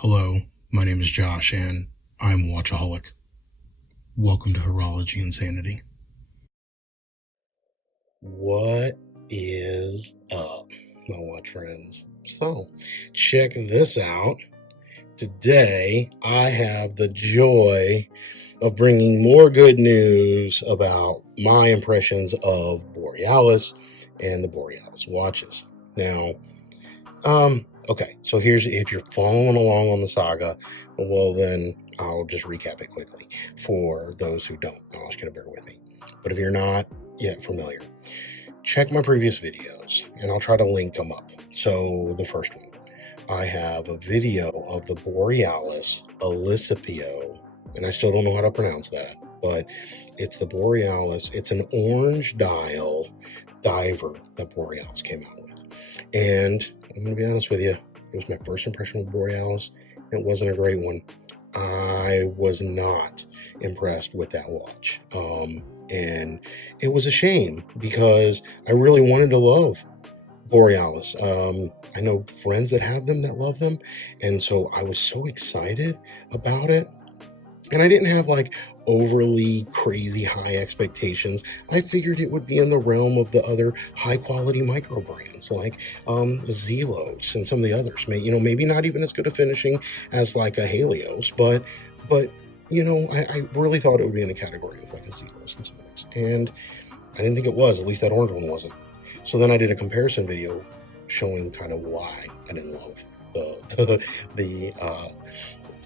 Hello, my name is Josh, and I'm a watchaholic. Welcome to Horology Insanity. What is up, my watch friends? So, check this out. Today, I have the joy of bringing more good news about my impressions of Borealis and the Borealis watches. Now, okay, so if you're following along on the saga, well, then I'll just recap it quickly for those who don't. I'll ask you to bear with me. But if you're not yet familiar, check my previous videos and I'll try to link them up. So the first one, I have a video of the Borealis Olisipo, and I still don't know how to pronounce that, but it's the Borealis. It's an orange dial diver that Borealis came out with. And I'm going to be honest with you, it was my first impression of Borealis. It wasn't a great one. I was not impressed with that watch. And it was a shame because I really wanted to love Borealis. I know friends that have them that love them. And so I was so excited about it. And I didn't have like overly crazy high expectations. I figured it would be in the realm of the other high quality micro brands like Zelos and some of the others. Maybe not even as good a finishing as like a Helios, but I really thought it would be in the category of like a Zelos and some of those. And I didn't think it was, at least that orange one wasn't. So then I did a comparison video showing kind of why I didn't love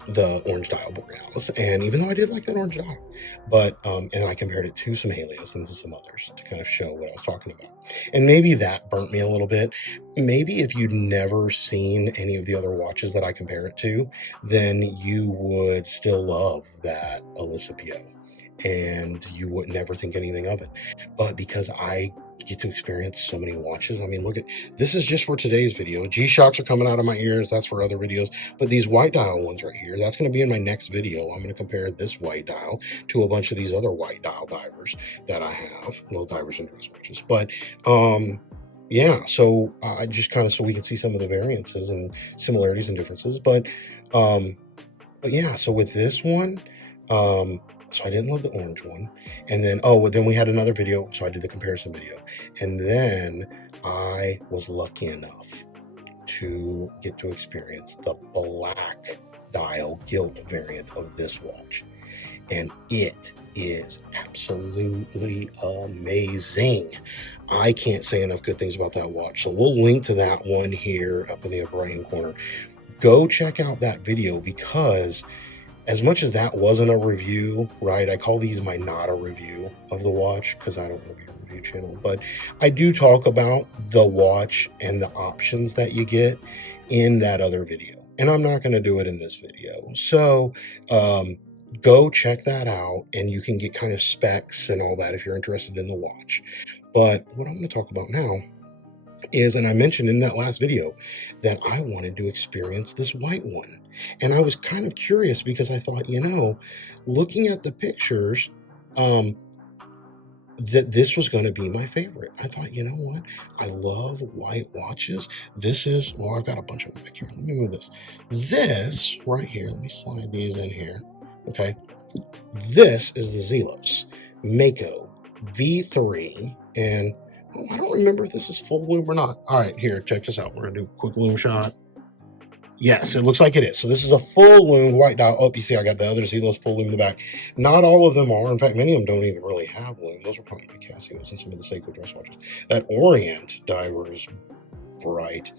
the orange dial Borealis. And even though I did like that orange dial, but and I compared it to some Helios and to some others to kind of show what I was talking about. And maybe that burnt me a little bit. Maybe if you'd never seen any of the other watches that I compare it to, then you would still love that Olisipo and you would never think anything of it. But because I get to experience so many watches, I mean, look at this is just for today's video. G-Shocks are coming out of my ears. That's for other videos. But these white dial ones right here, that's going to be in my next video. I'm going to compare this white dial to a bunch of these other white dial divers that I have. Well, divers and dress watches. But yeah, so I just kind of so we can see some of the variances and similarities and differences. But yeah, so with this one, so I didn't love the orange one. And then, then we had another video. So I did the comparison video. And then I was lucky enough to get to experience the black dial gilt variant of this watch. And it is absolutely amazing. I can't say enough good things about that watch. So we'll link to that one here up in the upper right-hand corner. Go check out that video because as much as that wasn't a review, right? I call these my not a review of the watch because I don't want to be a review channel, but I do talk about the watch and the options that you get in that other video. And I'm not going to do it in this video. So go check that out and you can get kind of specs and all that if you're interested in the watch. But what I'm going to talk about now is, and I mentioned in that last video that I wanted to experience this white one. And I was kind of curious because I thought, looking at the pictures, that this was going to be my favorite. I thought, you know what? I love white watches. This is, well, I've got a bunch of them back here. Let me move this. This right here, let me slide these in here. Okay. This is the Zelos Mako V3. And I don't remember if this is full loom or not. All right, here, check this out. We're going to do a quick loom shot. Yes, it looks like it is. So this is a full loom white dial. Oh, you see, I got the other Zelos full loom in the back. Not all of them are. In fact, many of them don't even really have loom. Those are probably my Casios and some of the Seiko dress watches. That Orient diver is bright.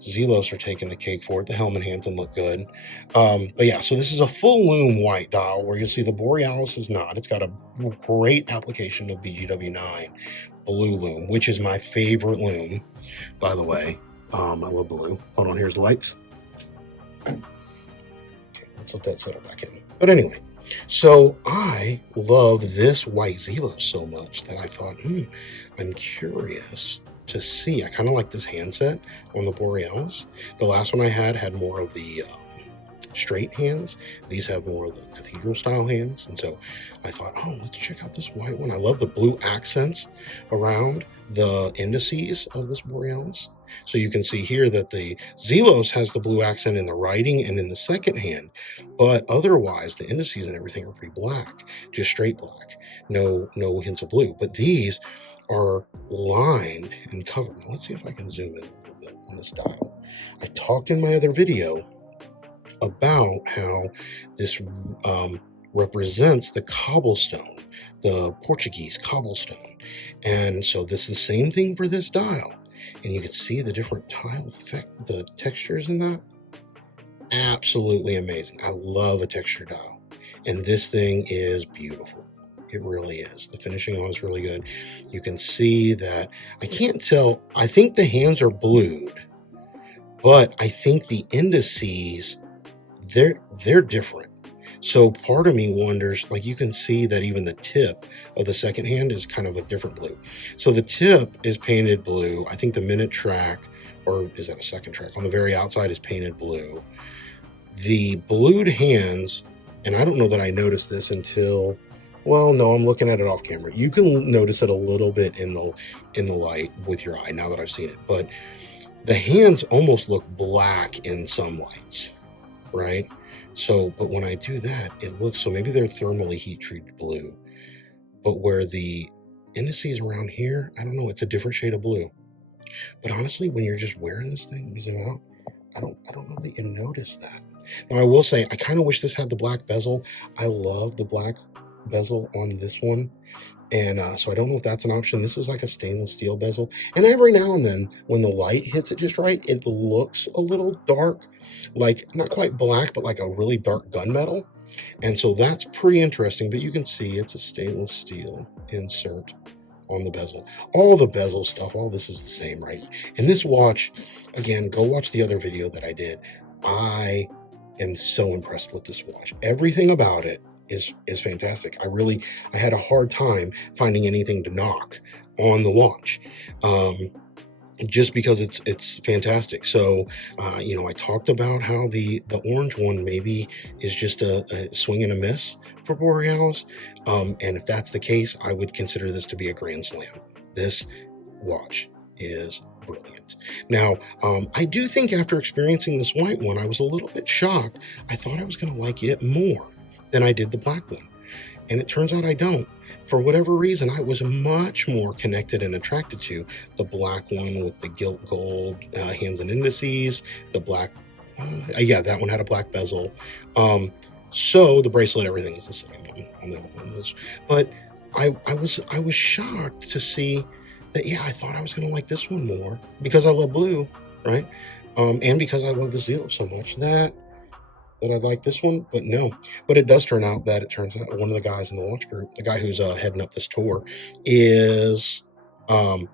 Zelos are taking the cake for it. The Helm and Hampton look good. But yeah, so this is a full loom white dial where you'll see the Borealis is not. It's got a great application of BGW9 blue loom, which is my favorite loom, by the way. I love blue. Hold on, here's the lights. Okay, let's let that settle back in. But anyway, so I love this white Zelos so much that I thought, I'm curious to see. I kind of like this handset on the Borealis. The last one I had more of the straight hands. These have more of the cathedral style hands. And so I thought, oh, let's check out this white one. I love the blue accents around the indices of this Borealis. So you can see here that the Zelos has the blue accent in the writing and in the second hand, but otherwise the indices and everything are pretty black, just straight black, no hints of blue. But these are lined and covered. Now, let's see if I can zoom in a little bit on this dial. I talked in my other video about how this represents the cobblestone, the Portuguese cobblestone. And so this is the same thing for this dial. And you can see the different tile effect, the textures in that. Absolutely amazing. I love a texture dial. And this thing is beautiful. It really is. The finishing on is really good. You can see that, I can't tell, I think the hands are blued, but I think the indices, they're different. So part of me wonders, like you can see that even the tip of the second hand is kind of a different blue. So the tip is painted blue. I think the minute track, or is that a second track, on the very outside is painted blue. The blued hands, and I don't know that I noticed this until, well, no, I'm looking at it off camera. You can notice it a little bit in the light with your eye now that I've seen it, but the hands almost look black in some lights, right? So, but when I do that, it looks, so maybe they're thermally heat treated blue, but where the indices around here, I don't know, it's a different shade of blue. But honestly, when you're just wearing this thing, let me zoom out, I don't know that you notice that. Now, I will say, I kind of wish this had the black bezel. I love the black bezel on this one. And so I don't know if that's an option. This is like a stainless steel bezel. And every now and then, when the light hits it just right, it looks a little dark, like not quite black, but like a really dark gunmetal. And so that's pretty interesting. But you can see it's a stainless steel insert on the bezel. All the bezel stuff, all this is the same, right? And this watch, again, go watch the other video that I did. I am so impressed with this watch. Everything about it is fantastic. I had a hard time finding anything to knock on the watch, just because it's fantastic. So I talked about how the orange one maybe is just a swing and a miss for Borealis, and if that's the case, I would consider this to be a grand slam. This watch is brilliant. Now, I do think after experiencing this white one, I was a little bit shocked. I thought I was going to like it more than I did the black one, and it turns out I don't. For whatever reason, I was much more connected and attracted to the black one with the gilt gold hands and indices, the black, yeah, that one had a black bezel. So the bracelet, everything is the same on the other one. But I was shocked to see that, yeah, I thought I was going to like this one more because I love blue, right? And because I love the Zelo so much that I'd like this one, but no. But it does turn out that it turns out one of the guys in the watch group, the guy who's heading up this tour, is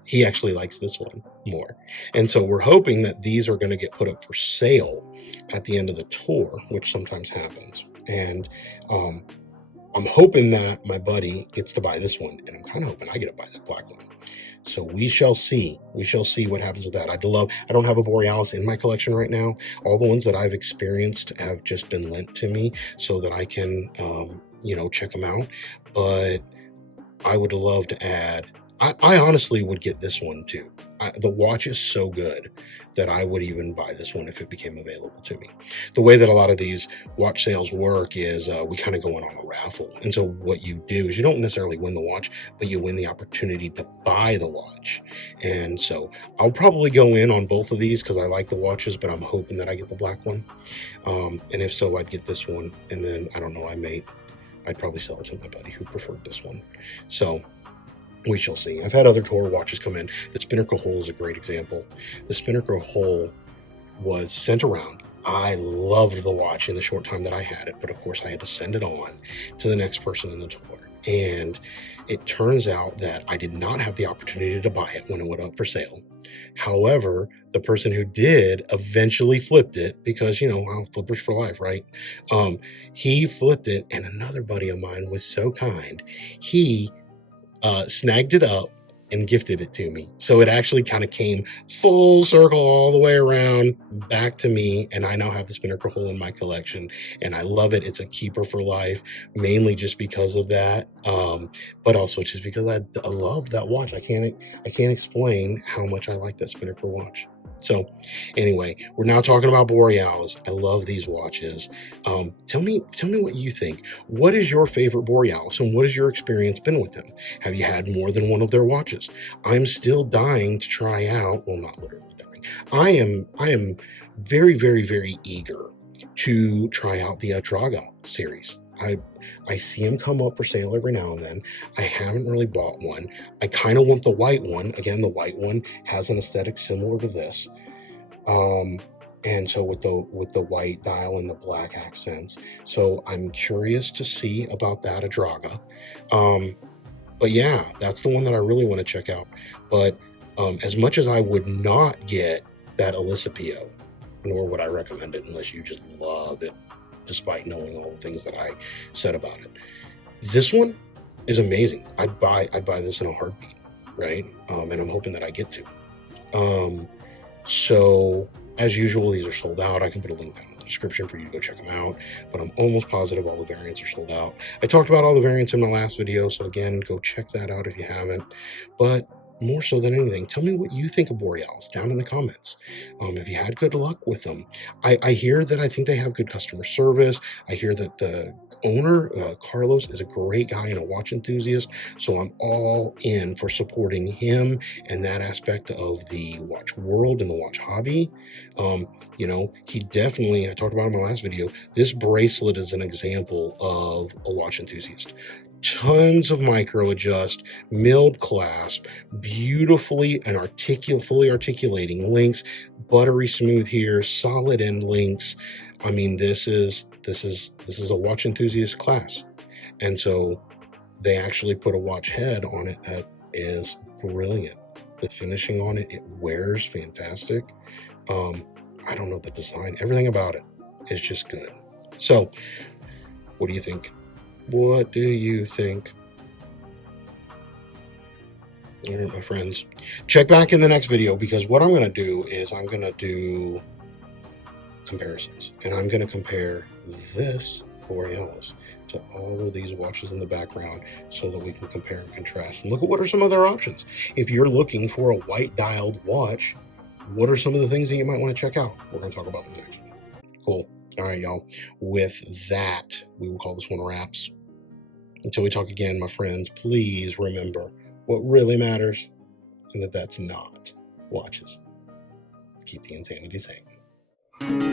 he actually likes this one more. And so we're hoping that these are going to get put up for sale at the end of the tour, which sometimes happens. And I'm hoping that my buddy gets to buy this one, and I'm kind of hoping I get to buy that black one. So we shall see. We shall see what happens with that. I don't have a Borealis in my collection right now. All the ones that I've experienced have just been lent to me so that I can, check them out. But I would love to add. I honestly would get this one too. The watch is so good that I would even buy this one if it became available to me. The way that a lot of these watch sales work is we kind of go in on a raffle. And so what you do is you don't necessarily win the watch, but you win the opportunity to buy the watch. And so I'll probably go in on both of these because I like the watches, but I'm hoping that I get the black one. And if so, I'd get this one. And then, I don't know, I'd probably sell it to my buddy who preferred this one. So we shall see. I've had other tour watches come in. The Spinnaker Hole is a great example. The Spinnaker Hole was sent around. I loved the watch in the short time that I had it, but of course I had to send it on to the next person in the tour. And it turns out that I did not have the opportunity to buy it when it went up for sale. However, the person who did eventually flipped it because, flippers for life, right? He flipped it, and another buddy of mine was so kind. He snagged it up and gifted it to me. So it actually kind of came full circle all the way around back to me. And I now have the spinnaker hole in my collection and I love it. It's a keeper for life, mainly just because of that. But also just because I love that watch. I can't explain how much I like that spinnaker watch. So anyway, we're now talking about Borealis. I love these watches. Tell me what you think. What is your favorite Borealis and what has your experience been with them? Have you had more than one of their watches? I'm still dying to try out, well, not literally dying. I am very, very, very eager to try out the Draga series. I see them come up for sale every now and then. I haven't really bought one. I kind of want the white one. Again, the white one has an aesthetic similar to this. And so with the white dial and the black accents. So I'm curious to see about that Draga. But yeah, that's the one that I really want to check out. But as much as I would not get that Olisipo, nor would I recommend it unless you just love it, despite knowing all the things that I said about it. This one is amazing. I'd buy this in a heartbeat, right? And I'm hoping that I get to. So as usual, these are sold out. I can put a link down in the description for you to go check them out, but I'm almost positive all the variants are sold out. I talked about all the variants in my last video, so again, go check that out if you haven't. But more so than anything, tell me what you think of Borealis down in the comments. If you had good luck with them. I hear that I think they have good customer service. I hear that the owner, Carlos, is a great guy and a watch enthusiast, so I'm all in for supporting him and that aspect of the watch world and the watch hobby. You know, he definitely, I talked about in my last video, this bracelet is an example of a watch enthusiast. Tons of micro adjust, milled clasp, beautifully and fully articulating links, buttery smooth here, solid end links. I mean, this is a watch enthusiast class, and so they actually put a watch head on it that is brilliant. The finishing on it wears fantastic. I don't know, the design, everything about it is just good. So what do you think? What do you think? All right, my friends, check back in the next video, because what I'm going to do is I'm going to do comparisons, and I'm going to compare this Borealis to all of these watches in the background so that we can compare and contrast and look at what are some other options. If you're looking for a white dialed watch, what are some of the things that you might want to check out? We're going to talk about in the next one. Cool. All right, y'all. With that, we will call this one wraps. Until we talk again, my friends, please remember what really matters, and that's not watches. Keep the insanity sane.